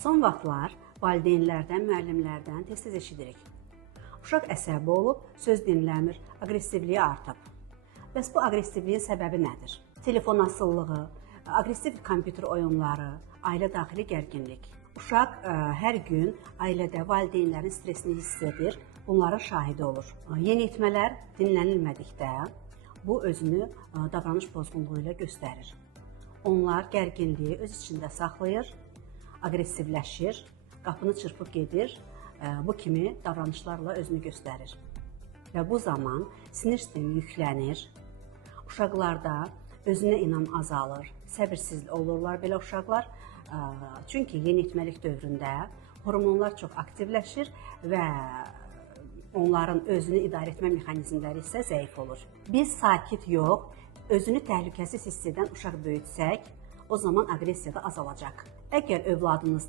Son vaxtlar valideynlərdən, müəllimlərdən tez-tez eşidirik. Uşaq əsəbi olub, söz dinləmir, aqressivliyi artıb. Bəs bu aqressivliyin səbəbi nədir? Telefon asılılığı, aqressiv kompüter oyunları, ailə daxili gərginlik. Uşaq hər gün ailədə valideynlərin stresini hiss edir, bunların şahidi olur. Yeniyetmələr dinlənilmədikdə bu özünü davranış pozğunluğu ilə göstərir. Onlar gərginliyi öz içində saxlayır, aqressivləşir, qapını çırpıb gedir, bu kimi davranışlarla özünü göstərir. Və bu zaman sinir sistemi yüklənir, uşaqlarda özünə inam azalır, səbirsizlik olurlar belə uşaqlar. Çünki yeniyetməlik dövründə hormonlar çox aktivləşir və onların özünü idarə etmə mexanizmləri isə zəif olur. Biz sakit yox, özünü təhlükəsiz hiss edən uşaq böyütsək, o zaman aqressiya da azalacaq. Əgər övladınızda